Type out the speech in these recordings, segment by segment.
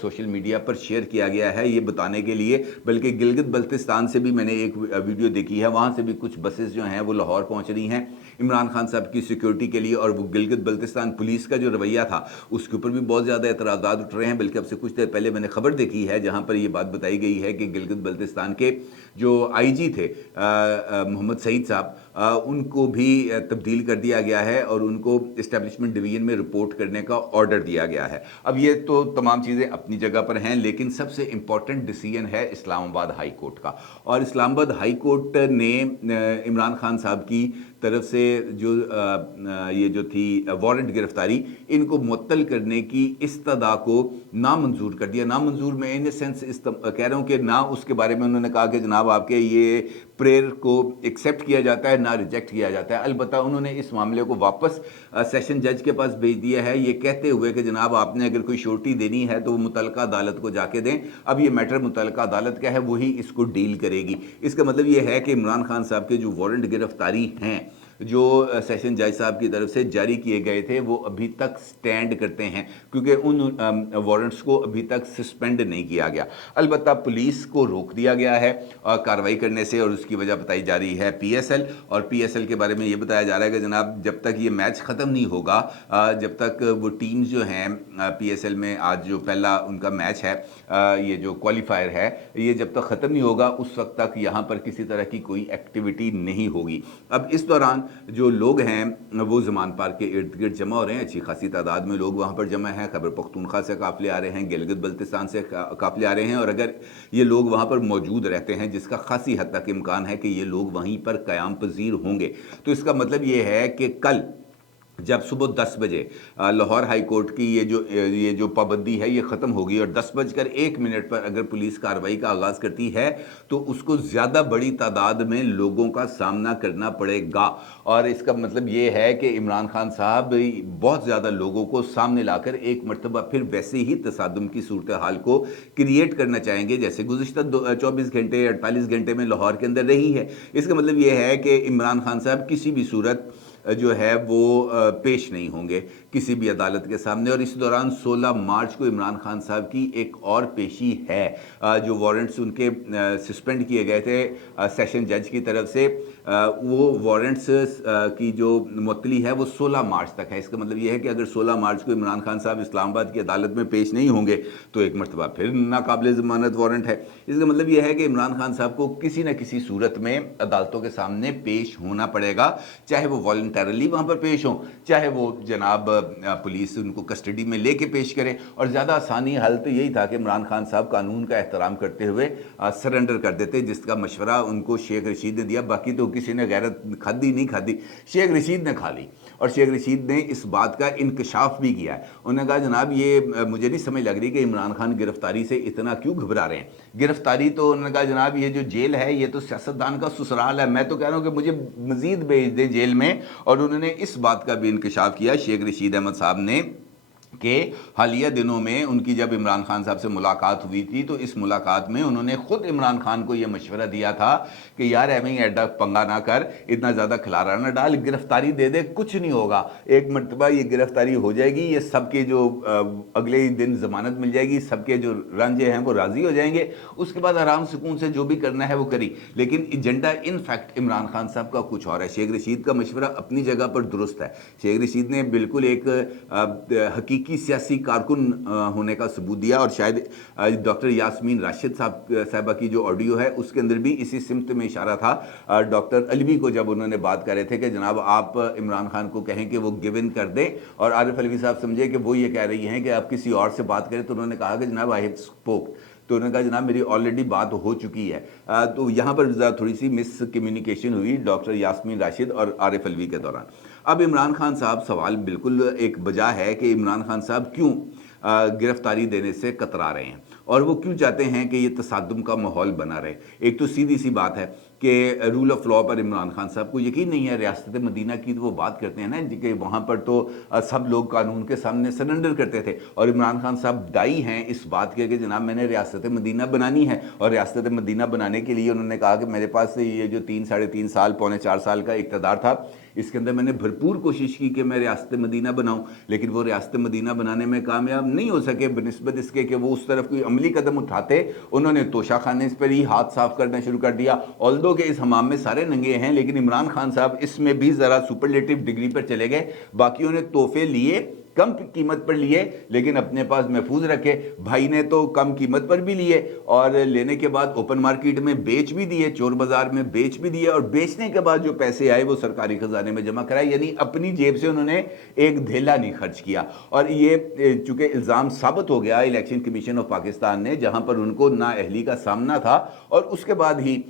Social media پر share کیا گیا ہے یہ بتانے کے لیے، بلکہ گلگت بلتستان سے بھی میں نے ایک ویڈیو دیکھی ہے، وہاں سے بھی کچھ بسز جو ہیں وہ لاہور پہنچ رہی ہیں عمران خان صاحب کی سیکیورٹی کے لیے، اور وہ گلگت بلتستان پولیس کا جو رویہ تھا اس کے اوپر بھی بہت زیادہ اعتراضات اٹھ رہے ہیں۔ بلکہ اب سے کچھ دیر پہلے میں نے خبر دیکھی ہے جہاں پر یہ بات بتائی گئی ہے کہ گلگت بلتستان کے جو آئی جی تھے محمد سعید صاحب، ان کو بھی تبدیل کر دیا گیا ہے اور ان کو اسٹیبلشمنٹ ڈویژن میں رپورٹ کرنے کا آرڈر دیا گیا ہے۔ اب یہ تو تمام چیزیں اپنی جگہ پر ہیں، لیکن سب سے امپورٹنٹ ڈیسیژن ہے اسلام آباد ہائی کورٹ کا، اور اسلام آباد ہائی کورٹ نے عمران خان صاحب کی طرف سے جو یہ جو تھی وارنٹ گرفتاری، ان کو معطل کرنے کی استدعا کو نامنظور کر دیا۔ نامنظور میں ان سینس کہہ رہا ہوں کہ نہ اس کے بارے میں انہوں نے کہا کہ جناب آپ کے یہ پریئر کو ایکسیپٹ کیا جاتا ہے نہ ریجیکٹ کیا جاتا ہے، البتہ انہوں نے اس معاملے کو واپس سیشن جج کے پاس بھیج دیا ہے، یہ کہتے ہوئے کہ جناب آپ نے اگر کوئی شورٹی دینی ہے تو وہ متعلقہ عدالت کو جا کے دیں۔ اب یہ میٹر متعلقہ عدالت کیا ہے وہی اس کو ڈیل کرے گی۔ اس کا مطلب یہ ہے کہ عمران خان صاحب کے جو وارنٹ گرفتاری ہیں جو سیشن جج صاحب کی طرف سے جاری کیے گئے تھے وہ ابھی تک سٹینڈ کرتے ہیں، کیونکہ ان وارنٹس کو ابھی تک سسپینڈ نہیں کیا گیا۔ البتہ پولیس کو روک دیا گیا ہے کارروائی کرنے سے، اور اس کی وجہ بتائی جا رہی ہے پی ایس ایل، اور پی ایس ایل کے بارے میں یہ بتایا جا رہا ہے کہ جناب جب تک یہ میچ ختم نہیں ہوگا، جب تک وہ ٹیمز جو ہیں پی ایس ایل میں آج جو پہلا ان کا میچ ہے، یہ جو کوالیفائر ہے، یہ جب تک ختم نہیں ہوگا اس وقت تک یہاں پر کسی طرح کی کوئی ایکٹیویٹی نہیں ہوگی۔ اب اس دوران جو لوگ ہیں وہ زمان پارک کے ارد گرد جمع ہو رہے ہیں، اچھی خاصی تعداد میں لوگ وہاں پر جمع ہیں، خیبر پختونخوا سے قافلے آ رہے ہیں، گلگت بلتستان سے قافلے آ رہے ہیں، اور اگر یہ لوگ وہاں پر موجود رہتے ہیں، جس کا خاصی حد تک امکان ہے کہ یہ لوگ وہیں پر قیام پذیر ہوں گے، تو اس کا مطلب یہ ہے کہ کل جب صبح 10 بجے لاہور ہائی کورٹ کی یہ جو پابندی ہے یہ ختم ہوگی، اور 10:01 پر اگر پولیس کارروائی کا آغاز کرتی ہے تو اس کو زیادہ بڑی تعداد میں لوگوں کا سامنا کرنا پڑے گا، اور اس کا مطلب یہ ہے کہ عمران خان صاحب بہت زیادہ لوگوں کو سامنے لا کر ایک مرتبہ پھر ویسے ہی تصادم کی صورتحال کو کریٹ کرنا چاہیں گے جیسے گزشتہ 24 گھنٹے 48 گھنٹے میں لاہور کے اندر رہی ہے۔ اس کا مطلب یہ ہے کہ عمران خان صاحب کسی بھی صورت جو ہے وہ پیش نہیں ہوں گے کسی بھی عدالت کے سامنے، اور اس دوران 16 مارچ کو عمران خان صاحب کی ایک اور پیشی ہے، جو وارنٹس ان کے سسپینڈ کیے گئے تھے سیشن جج کی طرف سے، وہ وارنٹس کی جو معطلی ہے وہ 16 مارچ تک ہے۔ اس کا مطلب یہ ہے کہ اگر 16 مارچ کو عمران خان صاحب اسلام آباد کی عدالت میں پیش نہیں ہوں گے تو ایک مرتبہ پھر ناقابل ضمانت وارنٹ ہے۔ اس کا مطلب یہ ہے کہ عمران خان صاحب کو کسی نہ کسی صورت میں عدالتوں کے سامنے پیش ہونا پڑے گا، چاہے وہ والنٹرلی وہاں پر پیش ہوں، چاہے وہ جناب پولیس ان کو کسٹڈی میں لے کے پیش کرے، اور زیادہ آسانی حل تو یہی تھا کہ عمران خان صاحب قانون کا احترام کرتے ہوئے سرنڈر کر دیتے، جس کا مشورہ ان کو شیخ رشید نے دیا۔ باقی تو کسی نے غیرت کھادی نہیں کھادی، شیخ رشید نے کھا لی، اور شیخ رشید نے اس بات کا انکشاف بھی کیا ہے۔ انہوں نے کہا جناب یہ مجھے نہیں سمجھ لگ رہی کہ عمران خان گرفتاری سے اتنا کیوں گھبرا رہے ہیں۔ گرفتاری تو انہوں نے کہا جناب یہ جو جیل ہے یہ تو سیاستدان کا سسرال ہے، میں تو کہہ رہا ہوں کہ مجھے مزید بھیج دیں جیل میں۔ اور انہوں نے اس بات کا بھی انکشاف کیا شیخ رشید احمد صاحب نے کہ حالیہ دنوں میں ان کی جب عمران خان صاحب سے ملاقات ہوئی تھی تو اس ملاقات میں انہوں نے خود عمران خان کو یہ مشورہ دیا تھا کہ یار ایویں ایڈا پنگا نہ کر، اتنا زیادہ کھلارا نہ ڈال، گرفتاری دے دے، کچھ نہیں ہوگا، ایک مرتبہ یہ گرفتاری ہو جائے گی، یہ سب کے جو اگلے دن ضمانت مل جائے گی، سب کے جو رانجے ہیں وہ راضی ہو جائیں گے، اس کے بعد آرام سکون سے جو بھی کرنا ہے وہ کری۔ لیکن agenda in fact Imran Khan صاحب کا کچھ اور ہے۔ شیخ رشید کا مشورہ اپنی جگہ پر درست ہے، شیخ رشید نے بالکل ایک حقیقی سیاسی کارکن ہونے کا ثبوت دیا، اور شاید ڈاکٹر یاسمین راشد صاحبہ کی جو آڈیو ہے اس کے اندر بھی اسی سمت میں اشارہ تھا۔ ڈاکٹر علوی کو جب انہوں نے بات کر رہے تھے کہ جناب آپ عمران خان کو کہیں کہ وہ گیو ان کر دیں، اور عارف علوی صاحب سمجھے کہ وہ یہ کہہ رہی ہیں کہ آپ کسی اور سے بات کریں، تو انہوں نے کہا کہ جناب آئی ہیو اسپوک، تو انہوں نے کہا جناب میری آلریڈی بات ہو چکی ہے۔ تو یہاں پر تھوڑی سی مس کمیونیکیشن ہوئی ڈاکٹر یاسمین راشد اور عارف علوی کے دوران۔ اب عمران خان صاحب سوال بالکل ایک بجا ہے کہ عمران خان صاحب کیوں گرفتاری دینے سے کترا رہے ہیں، اور وہ کیوں چاہتے ہیں کہ یہ تصادم کا ماحول بنا رہے۔ ایک تو سیدھی سی بات ہے کہ رول آف لا پر عمران خان صاحب کو یقین نہیں ہے. ریاست مدینہ کی تو وہ بات کرتے ہیں نا کہ وہاں پر تو سب لوگ قانون کے سامنے سرنڈر کرتے تھے, اور عمران خان صاحب دائی ہیں اس بات کے کہ جناب میں نے ریاست مدینہ بنانی ہے, اور ریاست مدینہ بنانے کے لیے انہوں نے کہا کہ میرے پاس یہ جو 3 ساڑھے 3 سال پونے 4 سال کا اقتدار تھا, اس کے اندر میں نے بھرپور کوشش کی کہ میں ریاست مدینہ بناؤں, لیکن وہ ریاست مدینہ بنانے میں کامیاب نہیں ہو سکے بنسبت اس کے کہ وہ اس طرف کوئی عملی قدم اٹھاتے. انہوں نے توشہ خانے اس پر ہی ہاتھ صاف کرنا شروع کر دیا, آلدو کہ اس حمام میں سارے ننگے ہیں, لیکن عمران خان صاحب اس میں بھی ذرا سپرلیٹو ڈگری پر چلے گئے. باقیوں نے تحفے لیے, کم قیمت پر لیے, لیکن اپنے پاس محفوظ رکھے. بھائی نے تو کم قیمت پر بھی لیے اور لینے کے بعد اوپن مارکیٹ میں بیچ بھی دیے, چور بازار میں بیچ بھی دیے, اور بیچنے کے بعد جو پیسے آئے وہ سرکاری خزانے میں جمع کرائے. یعنی اپنی جیب سے انہوں نے ایک دھیلا نہیں خرچ کیا. اور یہ چونکہ الزام ثابت ہو گیا الیکشن کمیشن آف پاکستان نے, جہاں پر ان کو نااہلی کا سامنا تھا, اور اس کے بعد ہی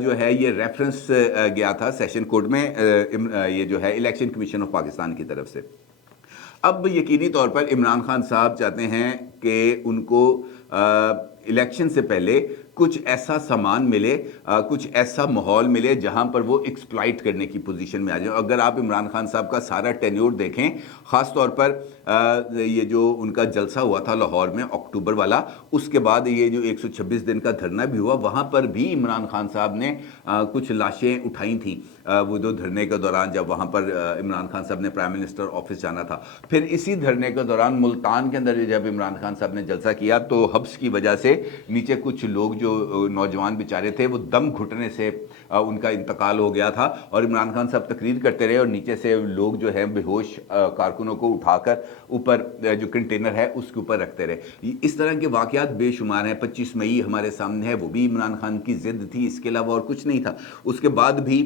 جو ہے یہ ریفرنس گیا تھا سیشن کورٹ میں یہ جو ہے الیکشن کمیشن آف پاکستان کی طرف سے. اب یقینی طور پر عمران خان صاحب چاہتے ہیں کہ ان کو الیکشن سے پہلے کچھ ایسا سامان ملے, کچھ ایسا ماحول ملے جہاں پر وہ ایکسپلائٹ کرنے کی پوزیشن میں آ جائیں. اگر آپ عمران خان صاحب کا سارا ٹینیور دیکھیں, خاص طور پر یہ جو ان کا جلسہ ہوا تھا لاہور میں اکتوبر والا, اس کے بعد یہ جو 126 دن کا دھرنا بھی ہوا, وہاں پر بھی عمران خان صاحب نے کچھ لاشیں اٹھائی تھیں وہ دو دھرنے کے دوران, جب وہاں پر عمران خان صاحب نے پرائم منسٹر آفس جانا تھا. پھر اسی دھرنے کے دوران ملتان کے اندر جب عمران خان صاحب نے جلسہ کیا تو حبس کی وجہ سے نیچے کچھ لوگ جو نوجوان بیچارے تھے وہ دم گھٹنے سے ان کا انتقال ہو گیا تھا, اور عمران خان صاحب تقریر کرتے رہے, اور نیچے سے لوگ جو ہیں بے ہوش کارکنوں کو اٹھا کر اوپر جو کنٹینر ہے اس کے اوپر رکھتے رہے. اس طرح کے واقعات بے شمار ہیں. 25 مئی ہمارے سامنے ہے, وہ بھی عمران خان کی ضد تھی, اس کے علاوہ اور کچھ نہیں تھا. اس کے بعد بھی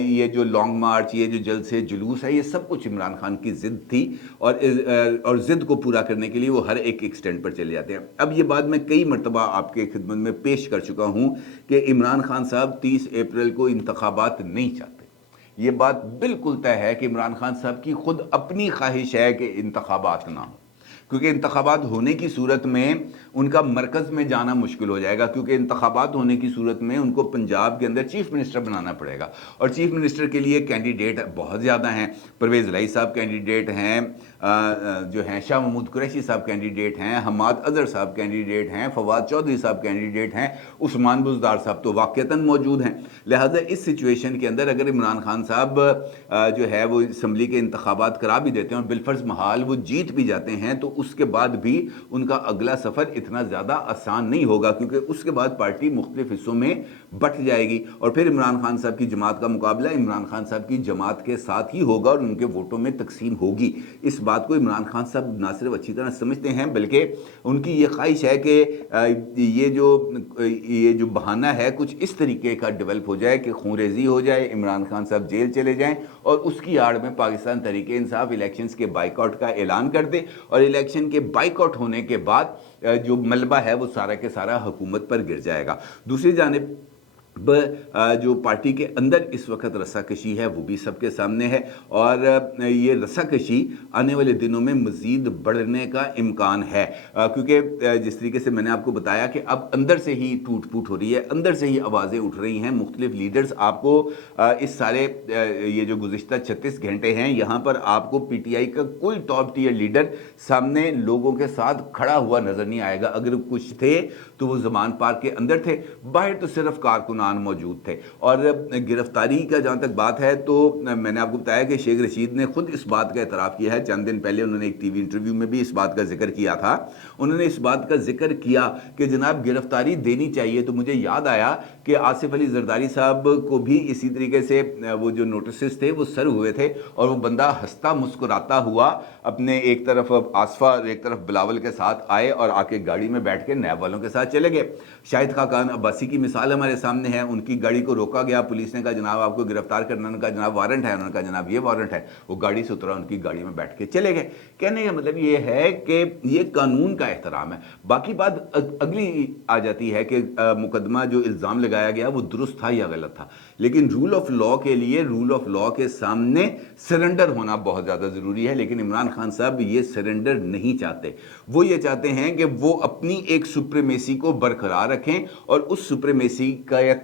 یہ جو لانگ مارچ, یہ جو جلسے جلوس ہے, یہ سب کچھ عمران خان کی ضد تھی, اور ضد کو پورا کرنے کے لیے وہ ہر ایک ایکسٹینڈ پر چلے جاتے ہیں. اب یہ بات میں کئی مرتبہ آپ کے خدمت میں پیش کر چکا ہوں کہ عمران خان صاحب 30 اپریل کو انتخابات نہیں چاہتے. یہ بات بالکل طے ہے کہ عمران خان صاحب کی خود اپنی خواہش ہے کہ انتخابات نہ ہوں, کیونکہ انتخابات ہونے کی صورت میں ان کا مرکز میں جانا مشکل ہو جائے گا, کیونکہ انتخابات ہونے کی صورت میں ان کو پنجاب کے اندر چیف منسٹر بنانا پڑے گا, اور چیف منسٹر کے لیے کینڈیڈیٹ بہت زیادہ ہیں. پرویز الہی صاحب کینڈیڈیٹ ہیں, جو ہیں شاہ محمود قریشی صاحب کینڈیڈیٹ ہیں, حماد اظہر صاحب کینڈیڈیٹ ہیں, فواد چودھری صاحب کینڈیڈیٹ ہیں, عثمان بزدار صاحب تو واقعتاً موجود ہیں. لہٰذا اس سچویشن کے اندر اگر عمران خان صاحب جو ہے وہ اسمبلی کے انتخابات کرا بھی دیتے ہیں اور بالفرض محال وہ جیت بھی جاتے ہیں, تو اس کے بعد بھی ان کا اگلا سفر اتنا زیادہ آسان نہیں ہوگا, کیونکہ اس کے بعد پارٹی مختلف حصوں میں بٹ جائے گی, اور پھر عمران خان صاحب کی جماعت کا مقابلہ عمران خان صاحب کی جماعت کے ساتھ ہی ہوگا, اور ان کے ووٹوں میں تقسیم ہوگی. اس بات کو عمران خان صاحب نہ صرف اچھی طرح سمجھتے ہیں, بلکہ ان کی یہ خواہش ہے کہ یہ جو بہانہ ہے کچھ اس طریقے کا ڈیولپ ہو جائے کہ خونریزی ہو جائے, عمران خان صاحب جیل چلے جائیں, اور اس کی آڑ میں پاکستان تحریک انصاف الیکشنز کے بائیکاٹ کا اعلان کر دے, اور الیکشن کے بائیکاٹ ہونے کے بعد جو ملبہ ہے وہ سارا کے سارا حکومت پر گر جائے گا. دوسری جانب جو پارٹی کے اندر اس وقت رسا کشی ہے وہ بھی سب کے سامنے ہے, اور یہ رسا کشی آنے والے دنوں میں مزید بڑھنے کا امکان ہے, کیونکہ جس طریقے سے میں نے آپ کو بتایا کہ اب اندر سے ہی ٹوٹ پھوٹ ہو رہی ہے, اندر سے ہی آوازیں اٹھ رہی ہیں. مختلف لیڈرز آپ کو اس سارے یہ جو گزشتہ 36 گھنٹے ہیں یہاں پر آپ کو پی ٹی آئی کا کوئی ٹاپ ٹیئر لیڈر سامنے لوگوں کے ساتھ کھڑا ہوا نظر نہیں آئے گا. اگر کچھ تھے تو وہ زمان پارک کے اندر تھے, باہر تو صرف کارکنان موجود تھے. اور گرفتاری کا جہاں تک بات ہے تو میں نے آپ کو بتایا کہ شیخ رشید نے خود اس بات کا اعتراف کیا ہے. چند دن پہلے انہوں نے ایک ٹی وی انٹرویو میں بھی اس بات کا ذکر کیا تھا. انہوں نے اس بات کا ذکر کیا کہ جناب گرفتاری دینی چاہیے, تو مجھے یاد آیا کہ آصف علی زرداری صاحب کو بھی اسی طریقے سے وہ جو نوٹسز تھے وہ سر ہوئے تھے, اور وہ بندہ ہنستا مسکراتا ہوا اپنے ایک طرف آصفہ اور ایک طرف بلاول کے ساتھ آئے, اور آ کے گاڑی میں بیٹھ کے نیب والوں کے ساتھ چلے گئے. شاہد خاقان عباسی کی مثال ہمارے سامنے ہے. ان کی گاڑی کو روکا گیا, پولیس نے کہا جناب آپ کو گرفتار کرنا, انہوں نے کہا جناب وارنٹ ہے, انہوں نے کہا جناب یہ وارنٹ ہے. وہ گاڑی سے اترا, ان کی گاڑی میں بیٹھ کے چلے گئے. کہنے کا مطلب یہ ہے کہ یہ قانون کا احترام ہے. باقی بات اگلی آ جاتی ہے کہ مقدمہ جو الزام لگایا گیا وہ درست تھا یا غلط تھا, لیکن رول آف لا کے لیے رول آف لا کے سامنے سرنڈر ہونا بہت زیادہ ضروری ہے. لیکن عمران خان صاحب یہ سرنڈر نہیں چاہتے. وہ یہ چاہتے ہیں کہ وہ اپنی ایک سپریمیسی کو برقرار رکھیں, اور اس سپریمیسی کا